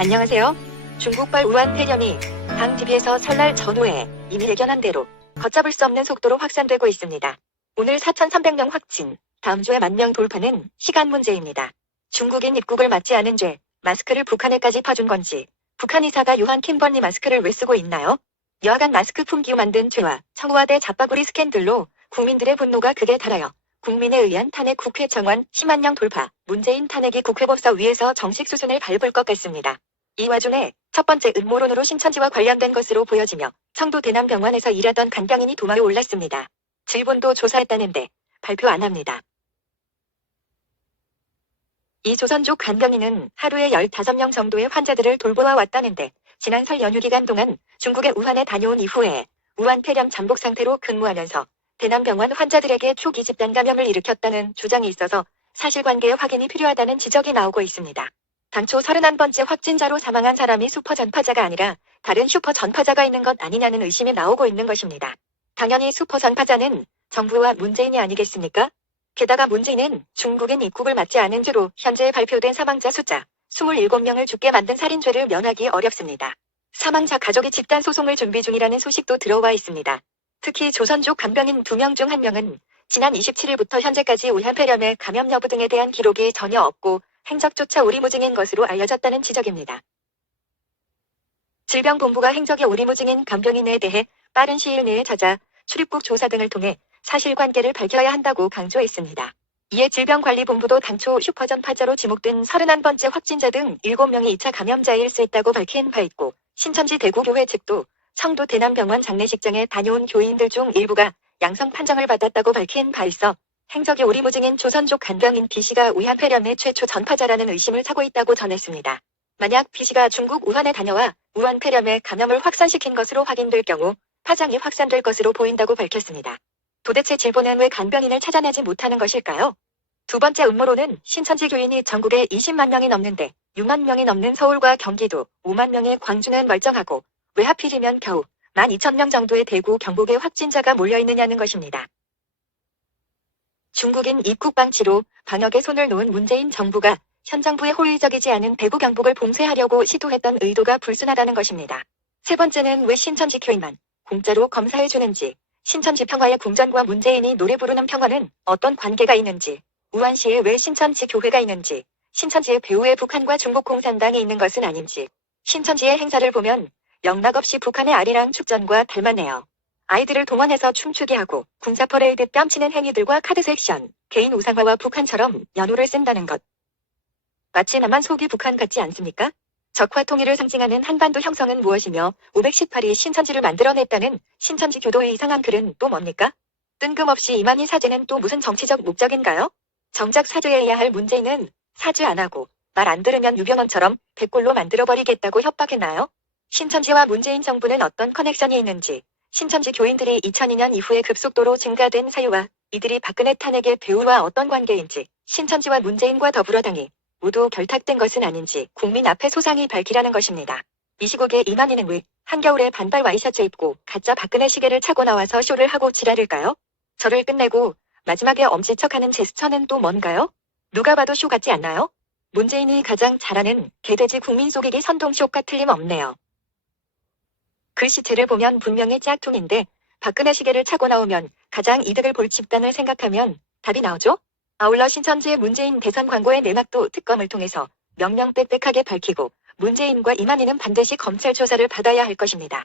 안녕하세요. 중국발 우한 폐렴이 당 TV에서 설날 전후에 이미 예견한 대로 걷잡을 수 없는 속도로 확산되고 있습니다. 오늘 4,300명 확진, 다음 주에 10,000명 돌파는 시간 문제입니다. 중국인 입국을 막지 않은 죄, 마스크를 북한에까지 퍼준 건지, 북한 이사가 유한 킴벌리 마스크를 왜 쓰고 있나요? 여하간 마스크 품귀 만든 죄와 청와대 잡바구리 스캔들로 국민들의 분노가 극에 달하여 국민에 의한 탄핵 국회 정원 100,000명 돌파, 문재인 탄핵이 국회법사위에서 정식 수순을 밟을 것 같습니다. 이 와중에 첫 번째 음모론으로 신천지와 관련된 것으로 보여지며 청도 대남병원에서 일하던 간병인이 도마에 올랐습니다. 질본도 조사했다는데 발표 안 합니다. 이 조선족 간병인은 하루에 15명 정도의 환자들을 돌보아 왔다는데 지난 설 연휴 기간 동안 중국의 우한에 다녀온 이후에 우한 폐렴 잠복 상태로 근무하면서 대남병원 환자들에게 초기 집단 감염을 일으켰다는 주장이 있어서 사실관계의 확인이 필요하다는 지적이 나오고 있습니다. 당초 31번째 확진자로 사망한 사람이 슈퍼 전파자가 아니라 다른 슈퍼 전파자가 있는 것 아니냐는 의심이 나오고 있는 것입니다. 당연히 슈퍼 전파자는 정부와 문재인이 아니겠습니까? 게다가 문재인은 중국인 입국을 막지 않은 죄로 현재 발표된 사망자 숫자 27명을 죽게 만든 살인죄를 면하기 어렵습니다. 사망자 가족이 집단 소송을 준비 중이라는 소식도 들어와 있습니다. 특히 조선족 간병인 2명 중 1명은 지난 27일부터 현재까지 우한 폐렴의 감염 여부 등에 대한 기록이 전혀 없고 행적조차 오리무중인 것으로 알려졌다는 지적입니다. 질병본부가 행적이 오리무중인 간병인에 대해 빠른 시일 내에 찾아 출입국 조사 등을 통해 사실관계를 밝혀야 한다고 강조했습니다. 이에 질병관리본부도 당초 슈퍼전파자로 지목된 31번째 확진자 등 7명이 2차 감염자일 수 있다고 밝힌 바 있고 신천지 대구교회 측도 청도 대남병원 장례식장에 다녀온 교인들 중 일부가 양성 판정을 받았다고 밝힌 바 있어 행적이 오리무중인 조선족 간병인 B씨가 우한 폐렴의 최초 전파자라는 의심을 사고 있다고 전했습니다. 만약 B씨가 중국 우한에 다녀와 우한 폐렴의 감염을 확산시킨 것으로 확인될 경우 파장이 확산될 것으로 보인다고 밝혔습니다. 도대체 질본은 왜 간병인을 찾아내지 못하는 것일까요? 두 번째 음모론은 신천지 교인이 전국에 20만 명이 넘는데 6만 명이 넘는 서울과 경기도, 5만 명의 광주는 멀쩡하고 왜 하필이면 겨우 12,000명 정도의 대구, 경북에 확진자가 몰려있느냐는 것입니다. 중국인 입국 방치로 방역에 손을 놓은 문재인 정부가 현 정부의 호의적이지 않은 대구 경북을 봉쇄하려고 시도했던 의도가 불순하다는 것입니다. 세 번째는 왜 신천지 교인만 공짜로 검사해주는지, 신천지 평화의 궁전과 문재인이 노래 부르는 평화는 어떤 관계가 있는지, 우한시에 왜 신천지 교회가 있는지, 신천지의 배후에 북한과 중국 공산당이 있는 것은 아닌지, 신천지의 행사를 보면 영락없이 북한의 아리랑 축전과 닮았네요. 아이들을 동원해서 춤추게 하고 군사 퍼레이드 뺨치는 행위들과 카드 섹션, 개인 우상화와 북한처럼 연호를 쓴다는 것. 마치 남한 속이 북한 같지 않습니까? 적화 통일을 상징하는 한반도 형성은 무엇이며 518이 신천지를 만들어냈다는 신천지 교도의 이상한 글은 또 뭡니까? 뜬금없이 이만희 사죄는 또 무슨 정치적 목적인가요? 정작 사죄해야 할 문재인은 사죄 안 하고 말 안 들으면 유병헌처럼 백골로 만들어버리겠다고 협박했나요? 신천지와 문재인 정부는 어떤 커넥션이 있는지, 신천지 교인들이 2002년 이후에 급속도로 증가된 사유와 이들이 박근혜 탄핵의 배후와 어떤 관계인지, 신천지와 문재인과 더불어당이 모두 결탁된 것은 아닌지 국민 앞에 소상히 밝히라는 것입니다. 이 시국에 이만희는 왜 한겨울에 반발 와이셔츠 입고 가짜 박근혜 시계를 차고 나와서 쇼를 하고 지랄을까요? 절을 끝내고 마지막에 엄지척하는 제스처는 또 뭔가요? 누가 봐도 쇼 같지 않나요? 문재인이 가장 잘하는 개돼지 국민 속이기 선동쇼가 틀림없네요. 그 시체를 보면 분명히 짝퉁인데 박근혜 시계를 차고 나오면 가장 이득을 볼 집단을 생각하면 답이 나오죠? 아울러 신천지의 문재인 대선 광고의 내막도 특검을 통해서 명명빽빽하게 밝히고 문재인과 이만희는 반드시 검찰 조사를 받아야 할 것입니다.